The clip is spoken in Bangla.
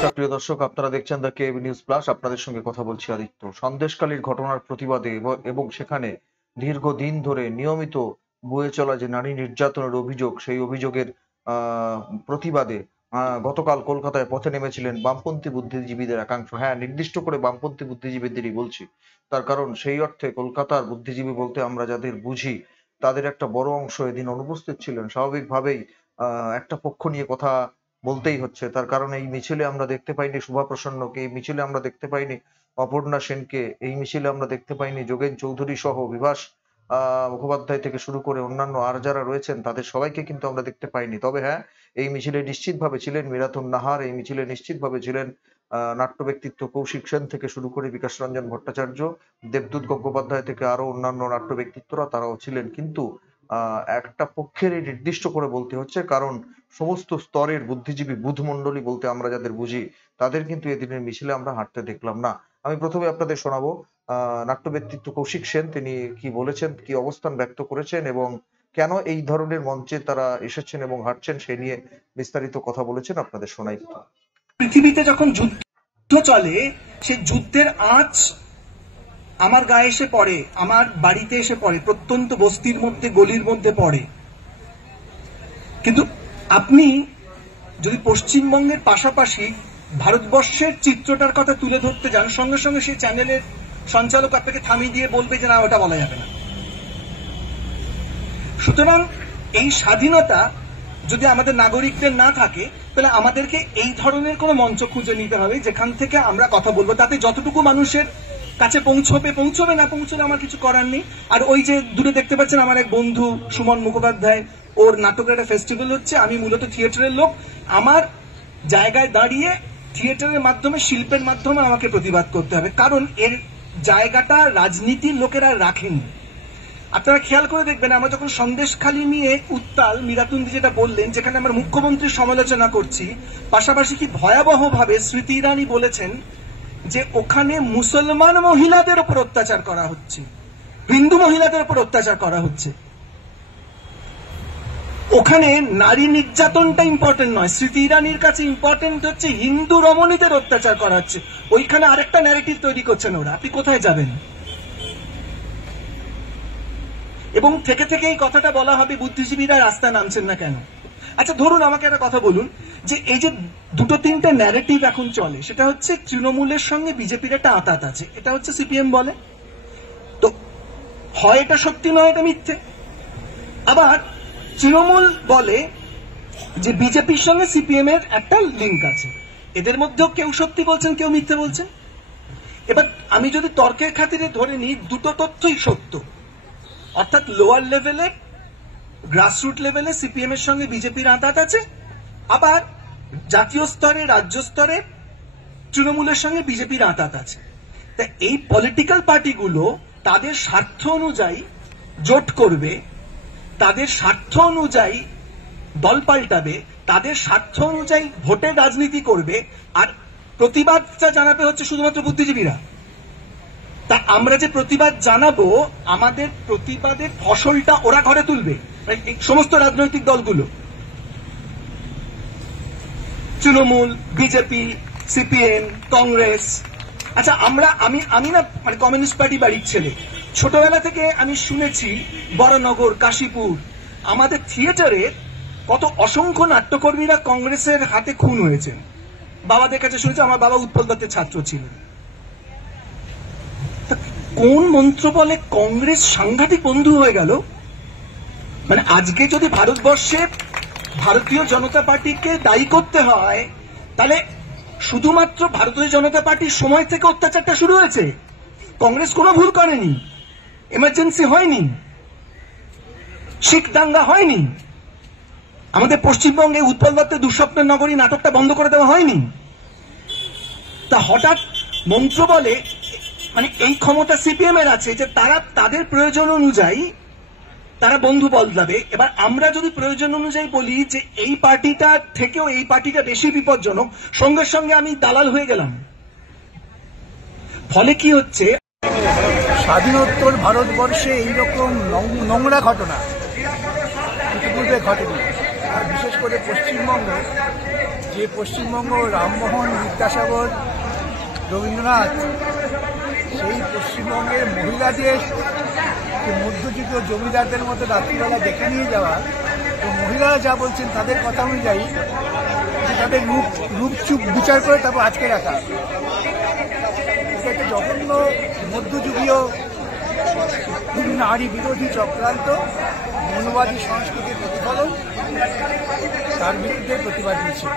নমস্কার প্রিয় দর্শক, আপনারা দেখছেন দ্য কেবি নিউজ প্লাস। আপনাদের সঙ্গে কথা বলছি আদিত্য। সন্দেশখালীর ঘটনার প্রতিবাদে এবং সেখানে দীর্ঘদিন ধরে নিয়মিত বয়ে চলা যে নারী নির্যাতনের অভিযোগ, সেই অভিযোগের প্রতিবাদে গতকাল কলকাতায় পথে নেমেছিলেন বামপন্থী বুদ্ধিজীবীদের একাংশ। হ্যাঁ, নির্দিষ্ট করে বামপন্থী বুদ্ধিজীবীদেরই বলছি, তার কারণ সেই অর্থে কলকাতার বুদ্ধিজীবী বলতে আমরা যাদের বুঝি তাদের একটা বড় অংশ এদিন অনুপস্থিত ছিলেন। স্বাভাবিকভাবেই একটা পক্ষ নিয়ে কথা বলতেই হচ্ছে, তার কারণ এই মিছিলে আমরা দেখতে পাইনি শুভা প্রসন্নকে, এই মিছিলে আমরা দেখতে পাইনি অপর্ণা সেনকে, এই মিছিলে আমরা দেখতে পাইনি যোগেন চৌধুরী সহ বিভাস মুখোপাধ্যায় থেকে শুরু করে অন্যান্য আর যারা রয়েছেন তাদের সবাইকে কিন্তু আমরা দেখতে পাইনি। তবে হ্যাঁ, এই মিছিলে নিশ্চিতভাবে ছিলেন মিরাতুন নাহার, এই মিছিলে নিশ্চিতভাবে ছিলেন নাট্য ব্যক্তিত্ব কৌশিক সেন থেকে শুরু করে বিকাশ রঞ্জন ভট্টাচার্য, দেবদূত গঙ্গোপাধ্যায় থেকে আরো অন্যান্য নাট্য ব্যক্তিত্বরা তারাও ছিলেন। কিন্তু একটা পক্ষেরই নির্দিষ্ট করে বলতে হচ্ছে, কারণ সমস্ত স্তরের বুদ্ধিজীবী বুধমণ্ডলী বলতে আমরা যাদের বুঝি তাদের কিন্তু এদিনের মিছিলে আমরা হাঁটতে দেখলাম না। আমি প্রথমে আপনাদের শোনাবো নাট্য ব্যক্তিত্ব কৌশিক সেন তিনি কি বলেছেন, কি অবস্থান ব্যক্ত করেছেন এবং কেন এই ধরনের মঞ্চে তারা এসেছেন এবং হাঁটছেন সে নিয়ে বিস্তারিত কথা বলেছেন। আপনাদের শোনাই। পৃথিবীতে যখন যুদ্ধ চলে, সেই যুদ্ধের আঁচ আমার গায়ে এসে পড়ে, আমার বাড়িতে এসে পড়ে, প্রত্যন্ত বস্তির মধ্যে গলির মধ্যে পড়ে। কিন্তু আপনি যদি পশ্চিমবঙ্গের পাশাপাশি ভারতবর্ষের চিত্রটার কথা তুলে ধরতে যান, সঙ্গে সঙ্গে সেই চ্যানেলের সঞ্চালক আপনাকে থামিয়ে দিয়ে বলবে যে না, ওটা বলা যাবে না। সুতরাং এই স্বাধীনতা যদি আমাদের নাগরিকদের না থাকে, তাহলে আমাদেরকে এই ধরনের কোনো মঞ্চ খুঁজে নিতে হবে যেখান থেকে আমরা কথা বলবো। তাতে যতটুকু মানুষের কাছে পৌঁছবে না পৌঁছলে আমার কিছু করার নেই। আর ওই যে দূরে দেখতে পাচ্ছেন আমার এক বন্ধু সুমন মুখোপাধ্যায়, ওর নাটকের একটা ফেস্টিভ্যাল হচ্ছে। আমি মূলত থিয়েটারের লোক, আমার জায়গায় দাঁড়িয়ে থিয়েটারের মাধ্যমে, শিল্পের মাধ্যমে আমাকে প্রতিবাদ করতে হবে, কারণ এর জায়গাটা রাজনীতির লোকেরা রাখেনি। আপনারা খেয়াল করে দেখবেন, আমরা যখন সন্দেশখালী নিয়ে উত্তাল, মিরাতুন্দি যেটা বললেন, যেখানে আমরা মুখ্যমন্ত্রীর সমালোচনা করছি, পাশাপাশি কি ভয়াবহভাবে স্মৃতি ইরানি বলেছেন যে ওখানে মুসলমান মহিলাদের উপর অত্যাচার করা হচ্ছে, হিন্দু মহিলাদের উপর অত্যাচার করা হচ্ছে। ওখানে নারী নির্যাতনটা ইম্পর্টেন্ট নয়, স্মৃতি ইরানির কাছে ইম্পর্টেন্ট হচ্ছে হিন্দু রমণীদের অত্যাচার করা হচ্ছে। ওইখানে আরেকটা ন্যারেটিভ তৈরি করছেন ওরা। আপনি কোথায় যাবেন? এবং থেকে থেকে এই কথাটা বলা হবে বুদ্ধিজীবীরা রাস্তায় নামছেন না কেন। আচ্ছা ধরুন, আমাকে একটা কথা বলুন, যে এই যে দুটো তিনটে ন্যারেটিভ এখন চলে, সেটা হচ্ছে তৃণমূলের সঙ্গে বিজেপির একটা আঁতাত আছে, এটা হচ্ছে সিপিএম বলে। তো হয় এটা সত্যি, নয় এটা মিথ্যে। আবার তৃণমূল বলে যে বিজেপির সঙ্গে সিপিএম এর একটা লিঙ্ক আছে। এদের মধ্যেও কেউ সত্যি বলছেন, কেউ মিথ্যে বলছেন। এবার আমি যদি তর্কের খাতিরে ধরে নিই দুটো তথ্যই সত্য, অর্থাৎ লোয়ার লেভেলে, গ্রাসরুট লেভেলে সিপিএম এর সঙ্গে বিজেপির আঁতাত আছে, আবার জাতীয় স্তরে, রাজ্য স্তরে তৃণমূলের সঙ্গে বিজেপির আঁতাত আছে। তা এই পলিটিক্যাল পার্টিগুলো তাদের স্বার্থ অনুযায়ী জোট করবে, তাদের স্বার্থ অনুযায়ী দল পাল্টাবে, তাদের স্বার্থ অনুযায়ী ভোটের রাজনীতি করবে, আর প্রতিবাদটা জানাবে হচ্ছে শুধুমাত্র বুদ্ধিজীবীরা। তা আমরা যে প্রতিবাদ জানাবো, আমাদের প্রতিবাদের ফসলটা ওরা ঘরে তুলবে, সমস্ত রাজনৈতিক দলগুলো, তৃণমূল, বিজেপি, সিপিএম, কংগ্রেস। আচ্ছা আমি না মানে কমিউনিস্ট পার্টি বাড়ির ছেলে, ছোটবেলা থেকে আমি শুনেছি বড়নগর, কাশীপুর, আমাদের থিয়েটারে কত অসংখ্য নাট্যকর্মীরা কংগ্রেসের হাতে খুন হয়েছেন। বাবাদের কাছে শুনেছি, আমার বাবা উৎপল দত্তের ছাত্র ছিলেন। কোন মন্ত্র বলে কংগ্রেস সাংঘাতিক বন্ধু হয়ে গেল? মানে আজকে যদি ভারতবর্ষে ভারতীয় জনতা পার্টিকে দায়ী করতে হয়, তাহলে শুধুমাত্র ভারতীয় জনতা পার্টির সময় থেকে অত্যাচারটা শুরু হয়েছে। কংগ্রেস কোনো ভুল করেনি, এমার্জেন্সি হয়নি, শিখ দাঙ্গা হয়নি, আমাদের পশ্চিমবঙ্গে উৎপল দত্তের দুঃস্বপ্নের নগরী নাটকটা বন্ধ করে দেওয়া হয়নি। তা হঠাৎ মন্ত্র বলে, মানে এই ক্ষমতা সিপিএম এর আছে যে তারা তাদের প্রয়োজন অনুযায়ী তারা বন্ধু বদলাবে। এবার আমরা যদি প্রয়োজন অনুযায়ী বলি যে এই পার্টিটা থেকেও এই পার্টিটা বেশি বিপজ্জনক, সঙ্গে সঙ্গে আমি দালাল হয়ে গেলাম। ফলে কি হচ্ছে, স্বাধীনোত্তর ভারতবর্ষে এইরকম নোংরা ঘটনা ইতিপূর্বে ঘটেনি। আর বিশেষ করে পশ্চিমবঙ্গে যে যে পশ্চিমবঙ্গ রামমোহন, বিদ্যাসাগর, রবীন্দ্রনাথ, সেই পশ্চিমবঙ্গের মহিলাদের মধ্যযুগীয় জমিদারদের মতো রাত্রিবেলা ডেকে নিয়ে যাওয়া, তো মহিলারা যা বলছেন তাদের কথা অনুযায়ী তাদের রূপচুপ বিচার করে তারপর আটকে রাখা, এটা একটা জঘন্য মধ্যযুগীয় নারী বিরোধী চক্রান্ত, মনুবাদী সংস্কৃতির প্রতিফলন, তার বিরুদ্ধে প্রতিবাদ দিচ্ছে।